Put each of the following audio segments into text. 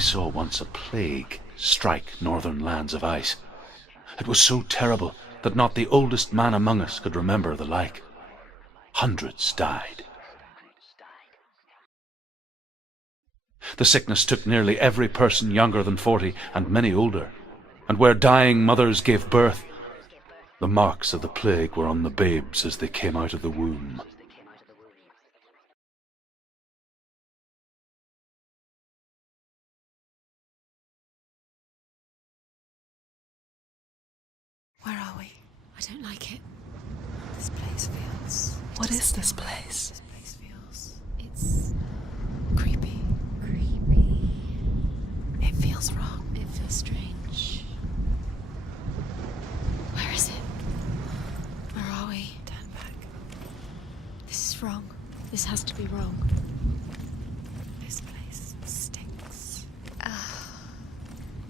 saw once a plague strike northern lands of ice. It was so terrible that not the oldest man among us could remember the like. Hundreds died. The sickness took nearly every person younger than 40 and many older, and where dying mothers gave birth, the marks of the plague were on the babes as they came out of the womb. Where are we? I don't like it. This place feels... What is this place? This place feels... It's... creepy. Creepy. It feels wrong. It feels strange. Where is it? Where are we? Turn back. This is wrong. This has to be wrong. This place stinks.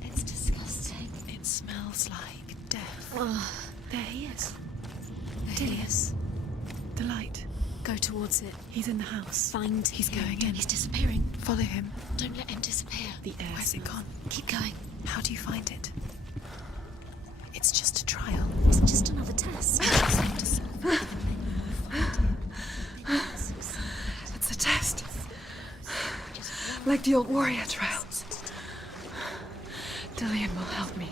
It's disgusting. It smells like death. There he is. There he is. The light. Go towards it. He's in the house. Find He's him. going in. He's disappearing. Follow him. Don't let him disappear. The air. Where's it gone? Keep going. How do you find it? It's just a trial. It's just another test. It's a test. Like the old warrior trials. Dillian will help me.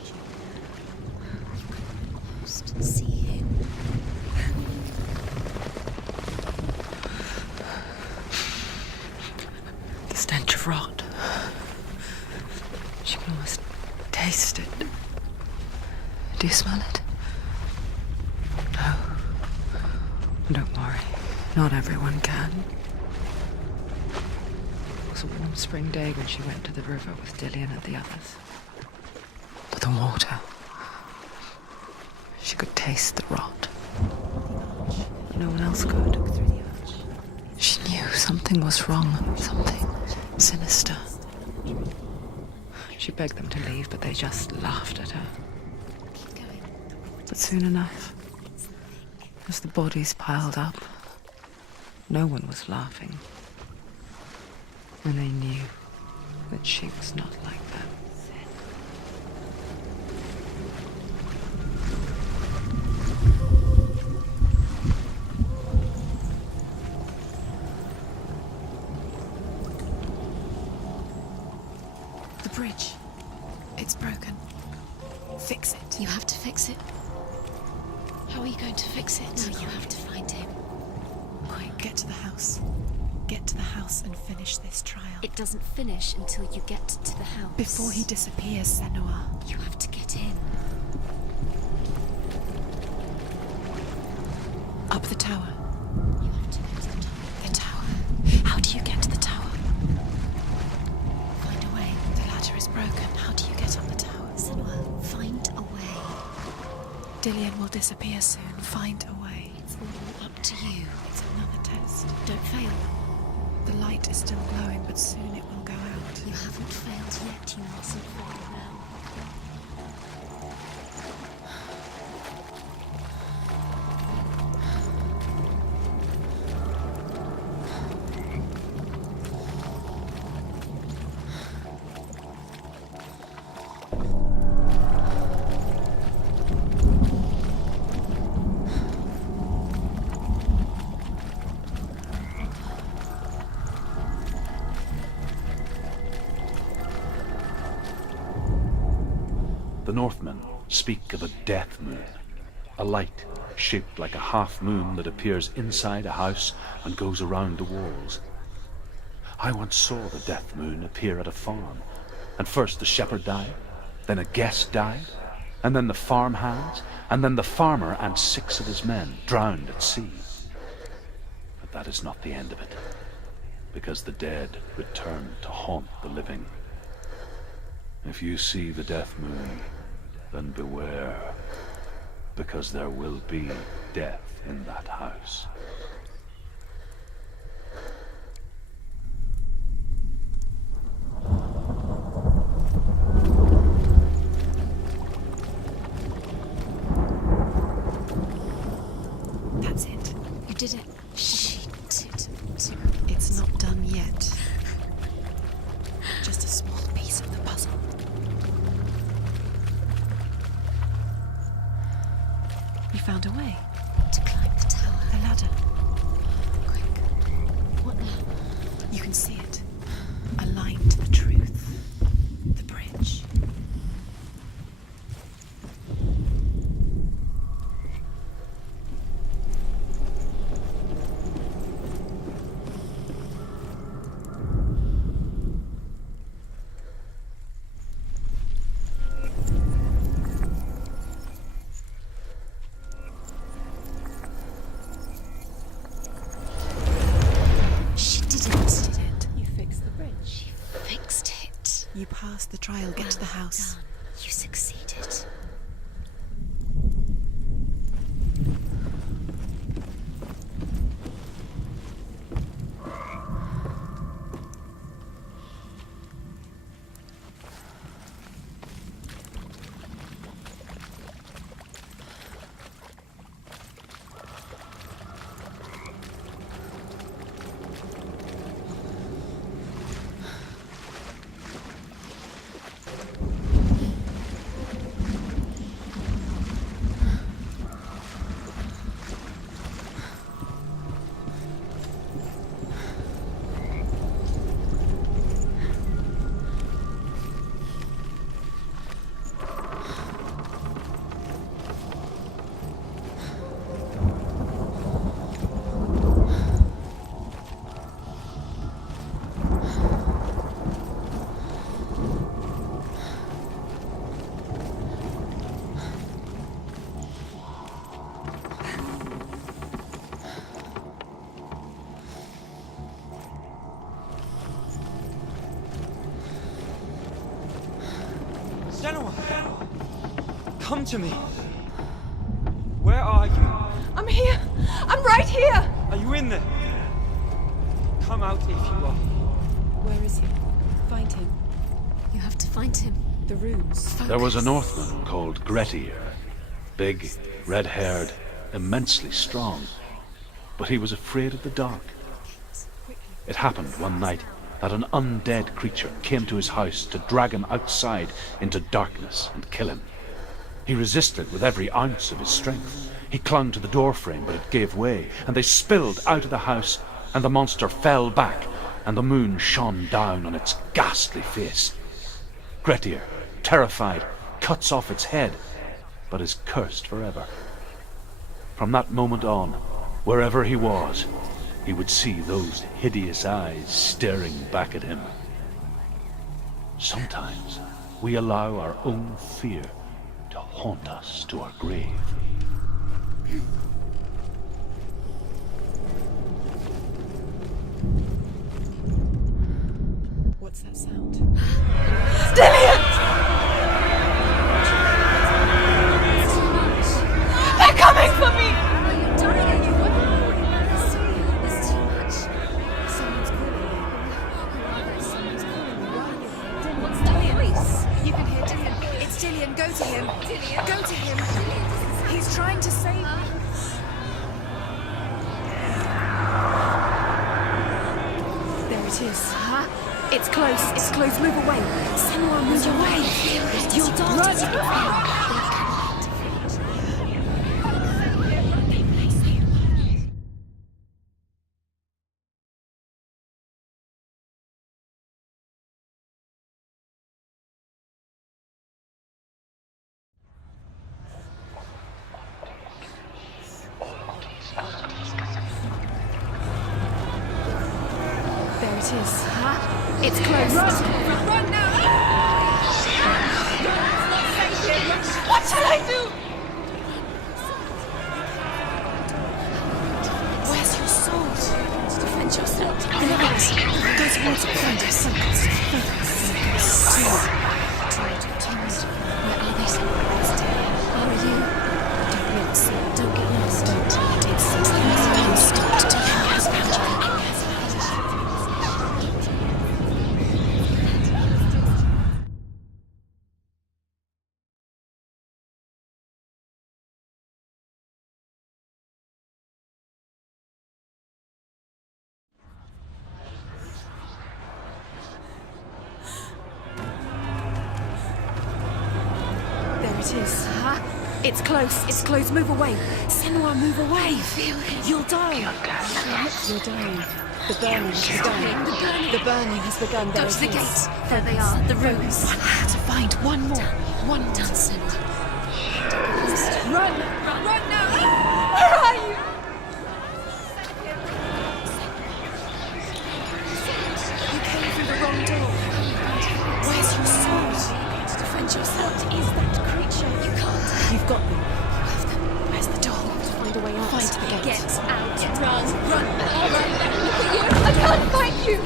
See you. The stench of rot. She can almost taste it. Do you smell it? No. Don't worry. Not everyone can. It was a warm spring day when she went to the river with Dillian and the others. But the water... she could taste the rot. No one else could. She knew something was wrong. Something sinister. She begged them to leave, but they just laughed at her. But soon enough, as the bodies piled up, no one was laughing. And they knew that she was not like them. The bridge. It's broken. Fix it. You have to fix it. How are you going to fix it? No, you have to find him. Quick, get to the house. Get to the house and finish this trial. It doesn't finish until you get to the house. Before he disappears, Senua. You have to get in. Up the tower. You have to get to the top. The tower. How do you get to the tower? Find a way. The ladder is broken. How do you get up the tower? Senua, find a way. Dillian will disappear soon. Find a way. It's all up to you. It's another test. Don't fail. The light is still glowing, but soon it will go out. You haven't failed yet. You mustn't fail now. The Northmen speak of a death moon, a light shaped like a half moon that appears inside a house and goes around the walls. I once saw the death moon appear at a farm, and first the shepherd died, then a guest died, and then the farm hands, and then the farmer and 6 of his men drowned at sea. But that is not the end of it, because the dead return to haunt the living. If you see the death moon, then beware, because there will be death in that house. That's it. You did it. She did it. It's not done yet. Just a small piece of the You found a way to climb the tower. The ladder. Quick. What now? You can see it. A line to the truth. The bridge. You passed the trial, get to the house. Done. You succeeded. Senua! Come to me! Where are you? I'm here! I'm right here! Are you in there? Come out if you are. Where is he? Find him. You have to find him. The runes. There was a Northman called Grettir. Big, red-haired, immensely strong. But he was afraid of the dark. It happened one night that an undead creature came to his house to drag him outside into darkness and kill him. He resisted with every ounce of his strength. He clung to the doorframe, but it gave way, and they spilled out of the house, and the monster fell back, and the moon shone down on its ghastly face. Grettir, terrified, cuts off its head, but is cursed forever. From that moment on, wherever he was, he would see those hideous eyes staring back at him. Sometimes we allow our own fear to haunt us to our grave. What's that sound? They're coming for me! Are you dying? It's too much. Someone's calling you. Who are they? Someone's calling you. What's that voice? You can hear Dillian. It's Dillian. Go to him. Dillian. Go to him. He's trying to save me. There it is. It's close. It's close. Move away. Senua, move away. You'll die. There it is. It's close. Run now! What shall I do? Where's your sword? Defend yourself. Go towards it. Find us. Where are they? Where are you? Don't look. Don't get lost. Don't stop. It's close. It's close. Move away. Senua, move away. You'll die. You're dying. The burning has begun. The burning has begun. Go to the gate. There they are, the ruins. I have to find one more. One Done, Senua. Run! Run now! Where are you? You came through the wrong door. Where's your sword? To defend yourself. What is that creature? You can't. You've got them. You have them. Where's the door? Find a way out. Find the gate. Get out. Run! Run. Look at you. I can't find you.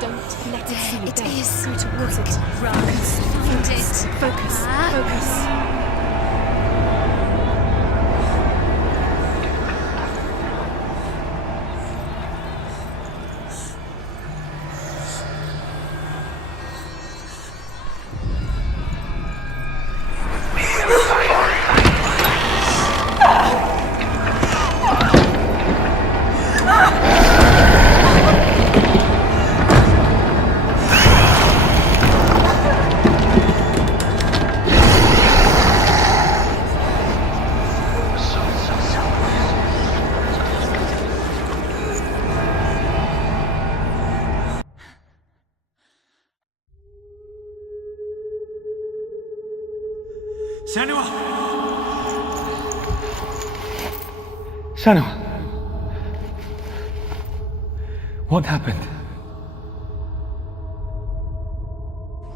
Don't let it see you. It down. is. Go towards it. Run. Focus. Find Focus. it. Focus. Ah. Focus. Senua! Senua! What happened?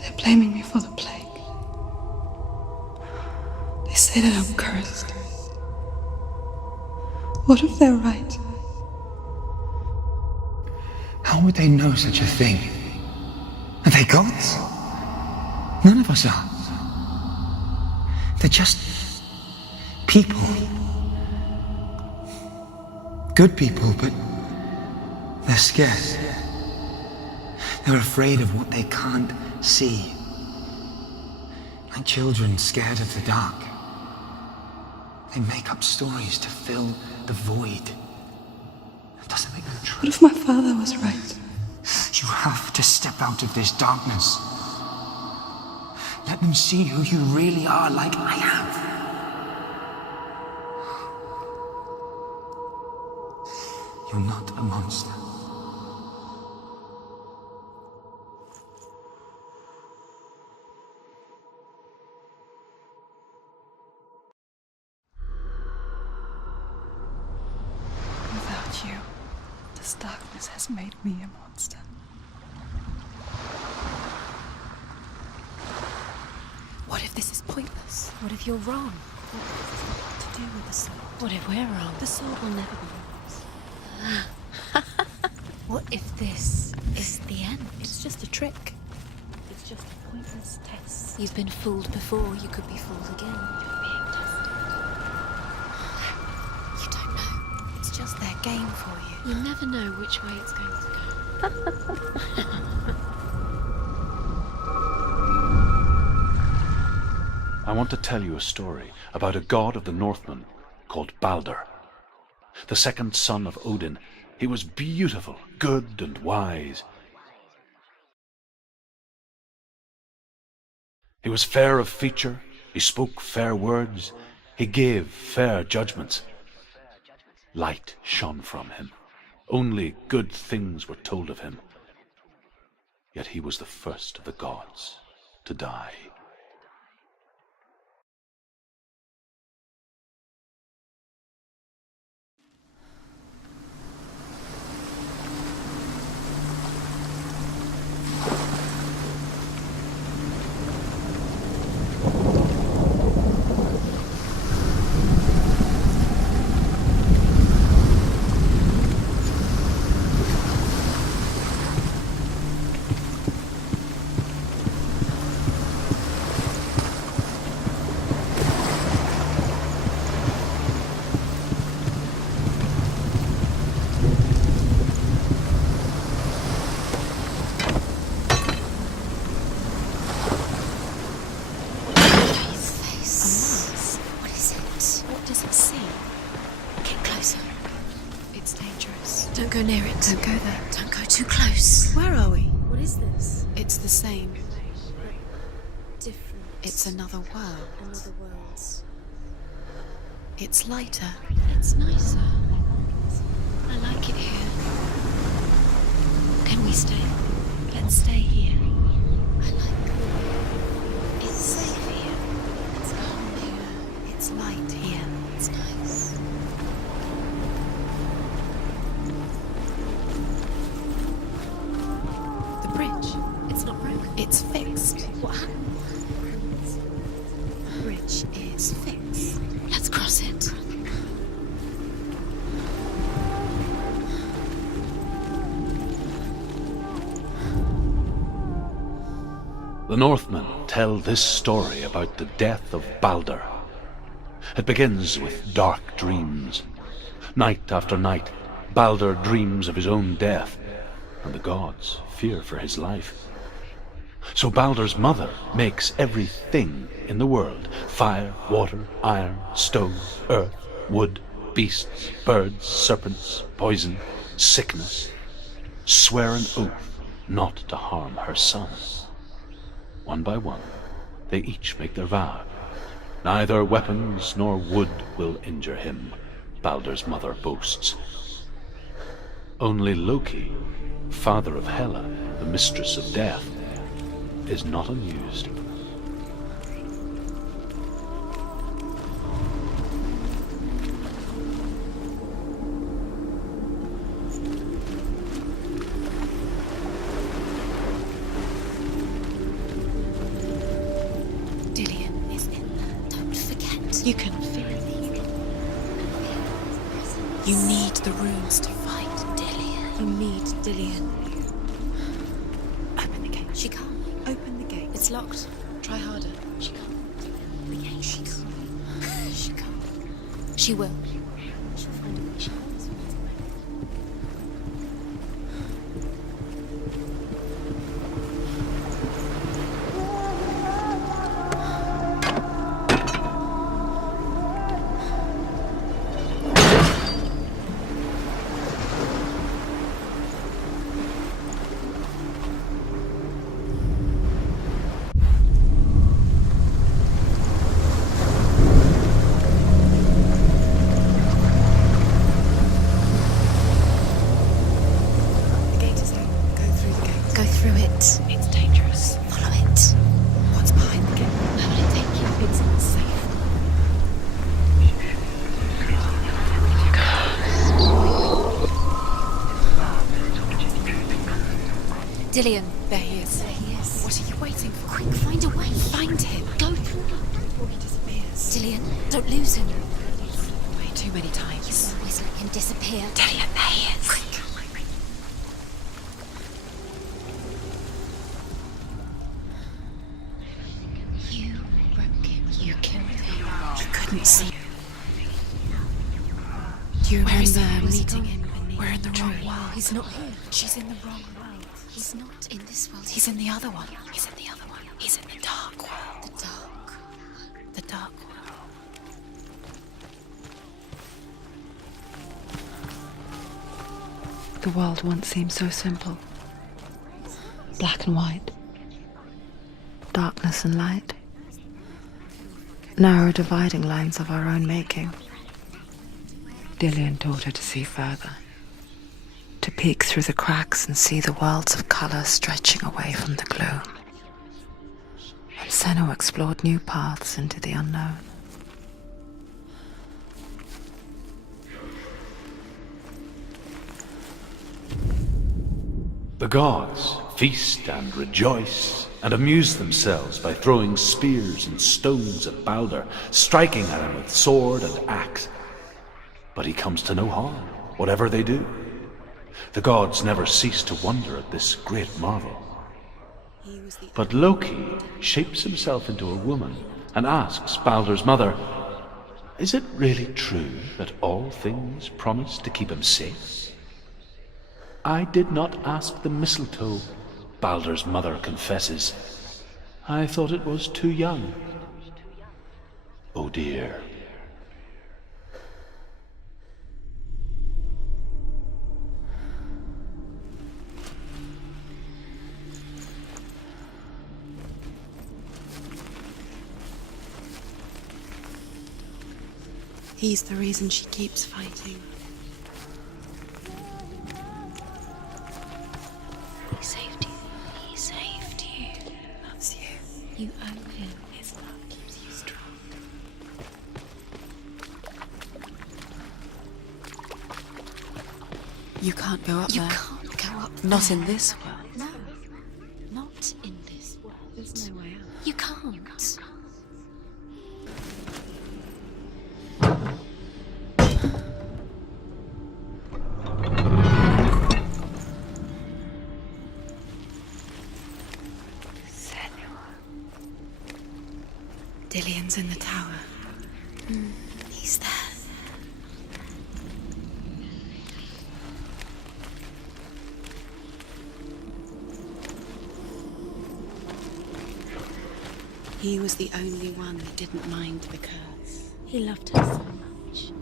They're blaming me for the plague. They say that I'm cursed. What if they're right? How would they know such a thing? Are they gods? None of us are. They're just people. Good people, but they're scared. They're afraid of what they can't see. Like children scared of the dark. They make up stories to fill the void. That doesn't make them true. What if my father was right? You have to step out of this darkness. Let them see who you really are, like I have. You're not a monster. Without you, this darkness has made me a monster. What if this is pointless? What if you're wrong? What to do with the sword? What if we're wrong? The sword will never be yours. What if this is the end? It's just a trick. It's just a pointless test. You've been fooled before. You could be fooled again. You're being tested. You don't know. It's just their game for you. You never know which way it's going to go. I want to tell you a story about a god of the Northmen called Balder. The second son of Odin, he was beautiful, good and wise. He was fair of feature, he spoke fair words, he gave fair judgments. Light shone from him. Only good things were told of him. Yet he was the first of the gods to die. Don't go near it. Don't go there. Don't go too close. Where are we? What is this? It's the same. Different. It's another world. Another world. It's lighter. It's nicer. I like it here. Can we stay? Let's stay here. I like it. It's safe here. It's calm here. It's light here. It's nice. The bridge. It's not broken. It's fixed. What happened? The bridge is fixed. Let's cross it. The Northmen tell this story about the death of Balder. It begins with dark dreams. Night after night, Balder dreams of his own death, and the gods fear for his life. So Balder's mother makes everything in the world: fire, water, iron, stone, earth, wood, beasts, birds, serpents, poison, sickness, swear an oath not to harm her son. One by one, they each make their vow. Neither weapons nor wood will injure him, Balder's mother boasts. Only Loki, father of Hela, the mistress of death, is not amused. Dillion is in there. Don't forget. You can feel it. You need the runes to fight. Dillion. You need Dillion. Open the gate. She can't. Open the gate. It's locked. Try harder. She can't. The gate. She can't. She can't. She will. She'll find a way. She always finds a way. The gate is open. Go through the gate. Go through it. It's dangerous. Follow it. What's behind the gate? Where will it take you? It's not safe. Dillion. There he is. There he is. What are you waiting for? Quick, find a way. Find him. Go through. Before he disappears. Dillion, don't lose him. Way too many times. You always let him disappear. Dillion, there he is. Quick. You broke him. You killed him. He couldn't see. Do you Where is remember he? Where's he meeting gone? him beneath We're in the wrong tree? world. He's not here. She's in the wrong world. He's not in this world. He's in the other one. He's in the other one. He's in the dark world. the dark. The dark world. The world once seemed so simple. Black and white. Darkness and light. Narrow dividing lines of our own making. Dillion taught her to see further. To peek through the cracks and see the worlds of color stretching away from the gloom. And Senua explored new paths into the unknown. The gods feast and rejoice and amuse themselves by throwing spears and stones at Balder, striking at him with sword and axe. But he comes to no harm, whatever they do. The gods never cease to wonder at this great marvel. But Loki shapes himself into a woman and asks Balder's mother, "Is it really true that all things promise to keep him safe?" "I did not ask the mistletoe," Balder's mother confesses. "I thought it was too young." Oh dear. He's the reason she keeps fighting. He saved you. He saved you. Loves you. You owe him. His love keeps you strong. You can't go up You there. can't go up Not there. in this world. No, not in this world. There's no way out. You can't. Dillian's in the tower. He's there. He was the only one that didn't mind the curse. He loved her so much.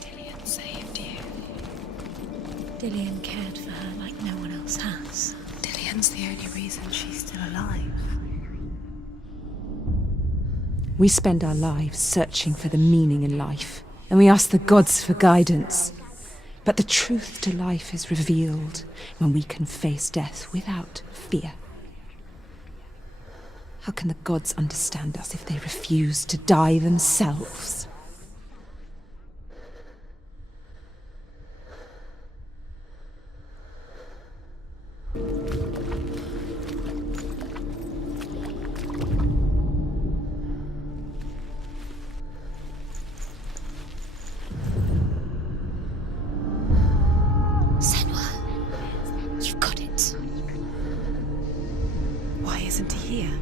Dillian saved you. Dillian cared for her like no one else has. Dillian's the only reason she's still alive. We spend our lives searching for the meaning in life, and we ask the gods for guidance. But the truth to life is revealed when we can face death without fear. How can the gods understand us if they refuse to die themselves? Senua, you've got it. Why isn't he here?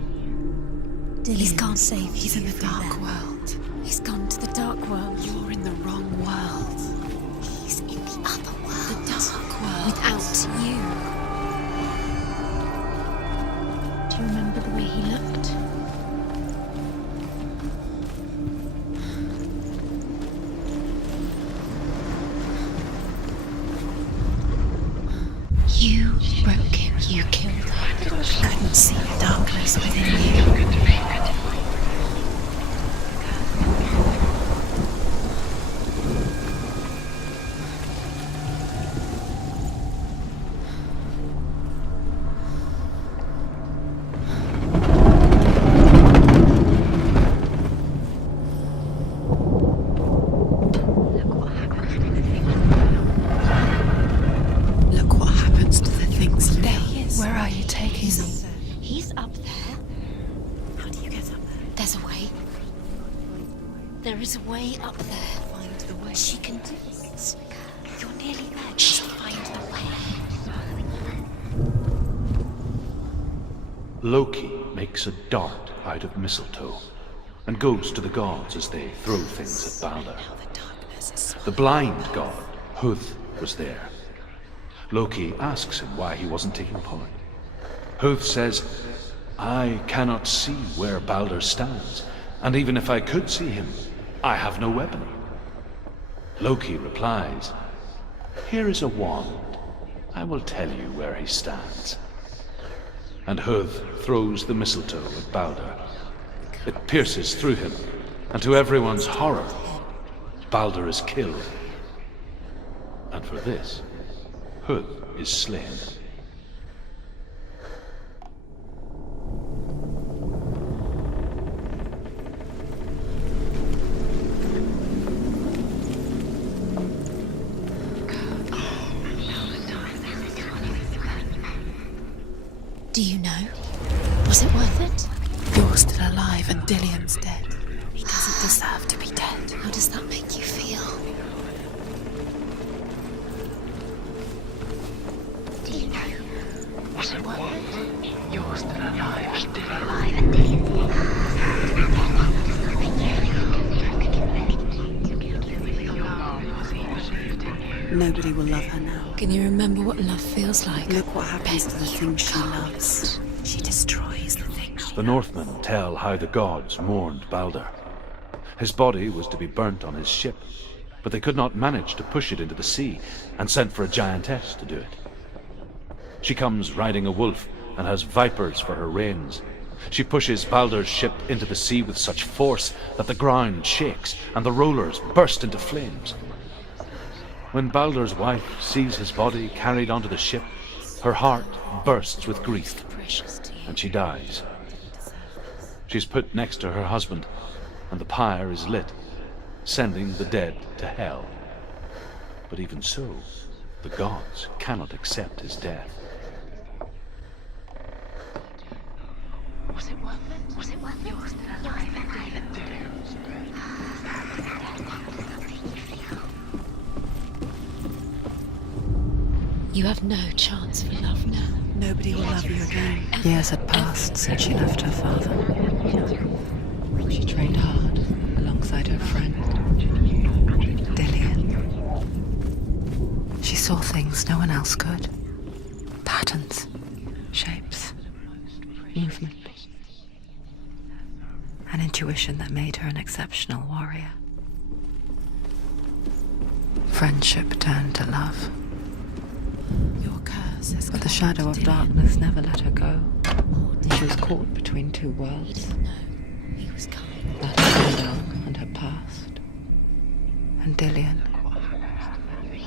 He's gone save He's in you the from dark them. world. He's gone to the dark world. You're in the wrong world. He's in the other world. The dark world. Without you. Do you remember the way he looked? You broke him. You killed him. I couldn't see the darkness within you. Look what happens to the things you love. Where are you taking me? He's up there. How do you get up there? There's a way. There is a way up there. Find the way. She can do it. You're nearly there. Just find the way. Loki makes a dart out of mistletoe and goes to the gods as they throw things at Balder. The darkness is so The blind god, Huth, was there. Loki asks him why he wasn't taking part. Huth says, I cannot see where Balder stands, and even if I could see him, I have no weapon. Loki replies, here is a wand. I will tell you where he stands. And Huth throws the mistletoe at Balder. It pierces through him, and to everyone's horror, Balder is killed. And for this, Huth is slain. Do you know? Was it worth it? You're still alive and Dillian's dead. He doesn't deserve to be dead. How does that make you feel? Do you know? Was it worth it? You're still alive, still Nobody will love her now. Can you remember what love feels like? Look what happens to the things she loves. She destroys the things. The Northmen tell how the gods mourned Balder. His body was to be burnt on his ship, but they could not manage to push it into the sea, and sent for a giantess to do it. She comes riding a wolf and has vipers for her reins. She pushes Baldur's ship into the sea with such force that the ground shakes and the rollers burst into flames. When Baldur's wife sees his body carried onto the ship, her heart bursts with grief, and she dies. She's put next to her husband, and the pyre is lit, sending the dead to hell. But even so, the gods cannot accept his death. Was it worth it? Was it worth it? You're still alive and you have no chance for love now. Nobody will love you again. Years had passed since she left her father. She trained hard alongside her friend, Dillian. She saw things no one else could. Patterns, shapes, movement. An intuition that made her an exceptional warrior. Friendship turned to love. Your curse has But the come shadow to of Dillian. darkness never let her go. She was caught between two He worlds. didn't know he was coming. That of her young and her past. And Dillian,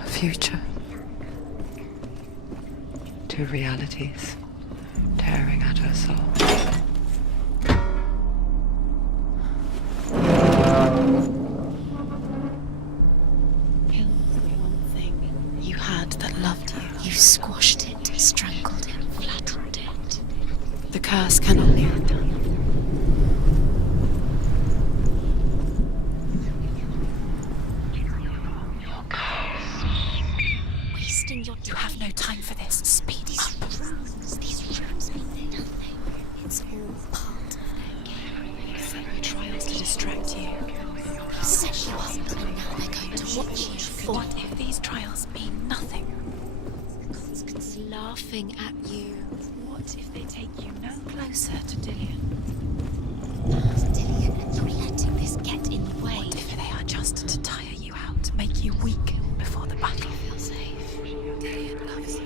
a future. Two realities tearing at her soul. Killed the one thing you had that loved you. You squashed it, strangled it, flattened it. The curse cannot be undone. Wasting your You have no time for this. Speed. These runes mean nothing. It's all part of their game. Set your trials to distract you. You set you up, and now they're going to watch you fall. What if these trials mean nothing? Constantly laughing at you. What if they take you no closer to Dillian? Dillian, and you're letting this get in the way. What if they are just to tire you out, make you weak before the battle? Feel safe. Dillian loves you.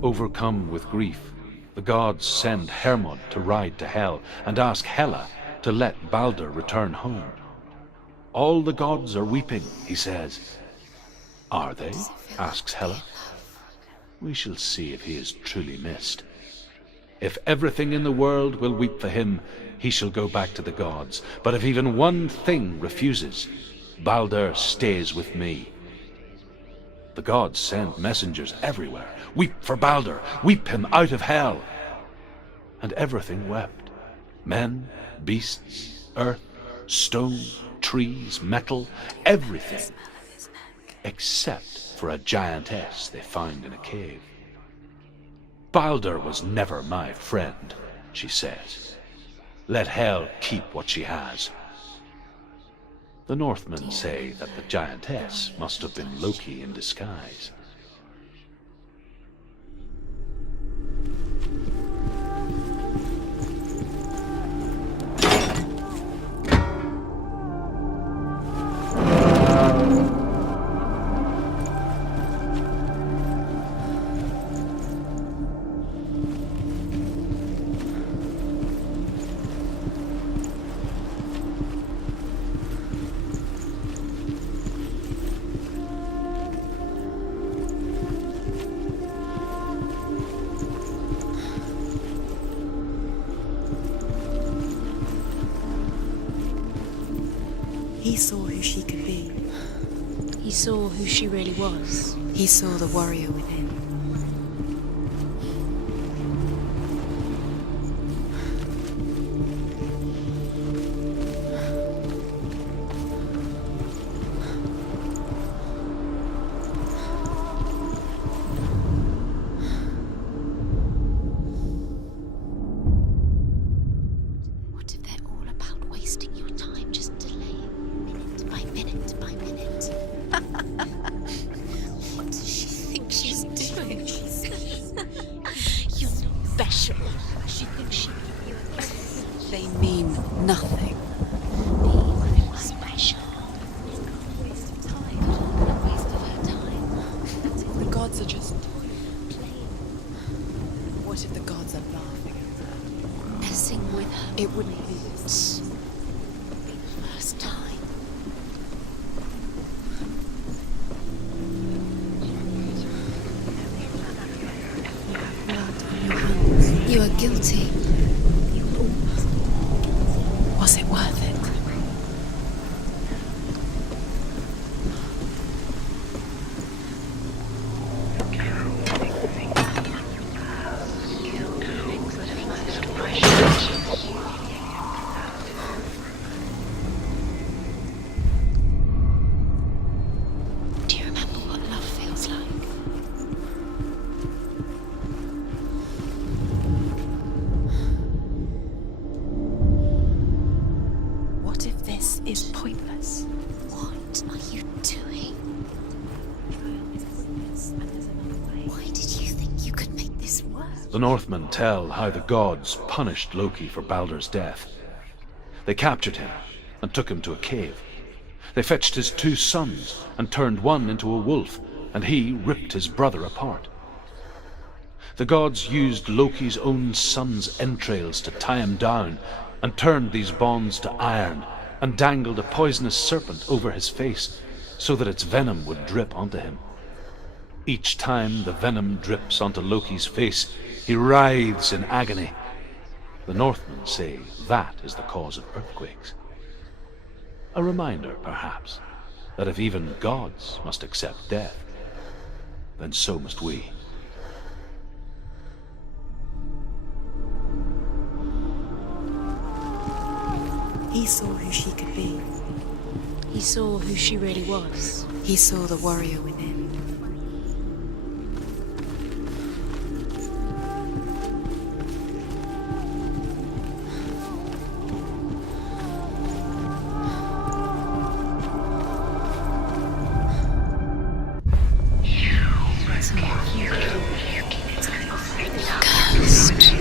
Overcome with grief, the gods send Hermod to ride to Hell and ask Hela to let Baldur return home. All the gods are weeping, he says. Are they? Asks Hela. We shall see if he is truly missed. If everything in the world will weep for him, he shall go back to the gods. But if even one thing refuses, Baldur stays with me. The gods send messengers everywhere. Weep for Baldur, weep him out of hell. And everything wept. Men, beasts, earth, stone, trees, metal, everything. Except for a giantess they found in a cave. Baldur was never my friend, she says. Let hell keep what she has. The Northmen say that the giantess must have been Loki in disguise. He saw who she could be. He saw who she really was. He saw the warrior within. She thinks she can you. They mean nothing. Special. Waste of time. A waste of her time. The gods are just playing. What if the gods are laughing at her? Messing with her. It wouldn't be It's be the first time. You are guilty. Was it worth it? Do you remember what love feels like? What if this is pointless? What are you doing? Why did you think you could make this work? The Northmen tell how the gods punished Loki for Baldur's death. They captured him and took him to a cave. They fetched his 2 sons and turned one into a wolf, and he ripped his brother apart. The gods used Loki's own son's entrails to tie him down and turned these bonds to iron and dangled a poisonous serpent over his face so that its venom would drip onto him. Each time the venom drips onto Loki's face, he writhes in agony. The Northmen say that is the cause of earthquakes. A reminder, perhaps, that if even gods must accept death, then so must we. He saw who she could be. He saw who she really was. He saw the warrior within. Cursed.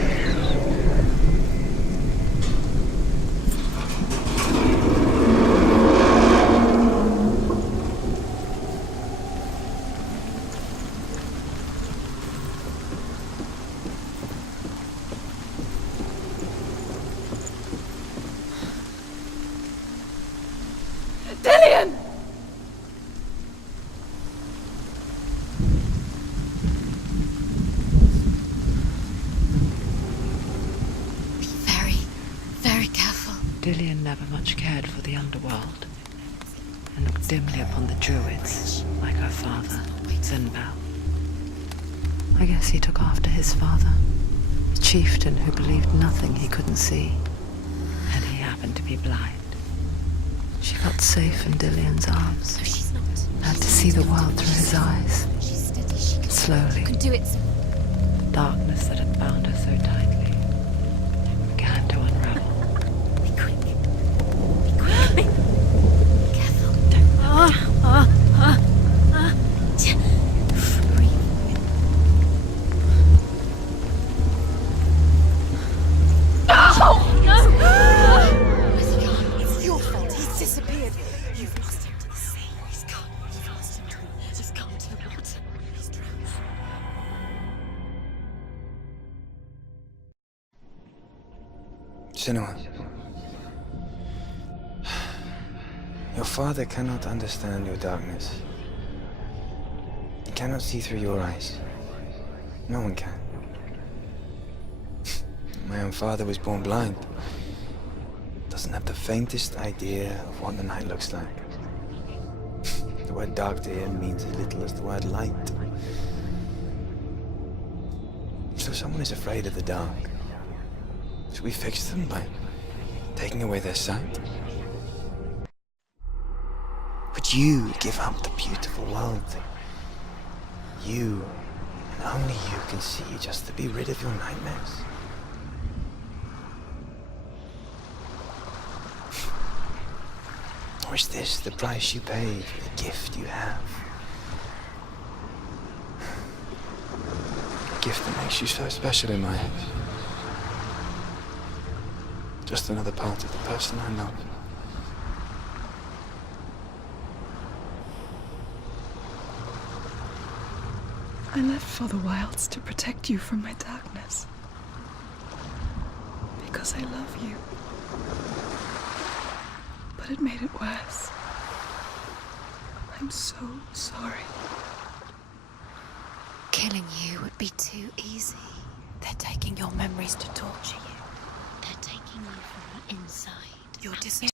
Dillion never much cared for the underworld, and looked dimly upon the druids, like her father, Zinbel. I guess he took after his father, a chieftain who believed nothing he couldn't see, and he happened to be blind. She felt safe in Dillion's arms, So she's not. had to see the world through his eyes. She's steady. She can Slowly, do it. darkness that had bound her so tightly began to unravel. Be quick. Be quick. Be careful. Don't Breathe. Where's he gone? It's your fault. He's disappeared. You've lost him to the sea. He's gone. You've lost him to the... He's gone to the water. He's drowned. Senua, your father cannot understand your darkness. He cannot see through your eyes. No one can. My own father was born blind. Doesn't have the faintest idea of what the night looks like. The word dark to him means as little as the word light. So someone is afraid of the dark. Should we fix them by taking away their sight? Would you give up the beautiful world that you, and only you, can see just to be rid of your nightmares? Or is this the price you pay for the gift you have? A gift that makes you so special in my eyes. Just another part of the person I love. I left for the wilds to protect you from my darkness. Because I love you. But it made it worse. I'm so sorry. Killing you would be too easy. They're taking your memories to torture you. They're taking you from the inside. You're disappearing.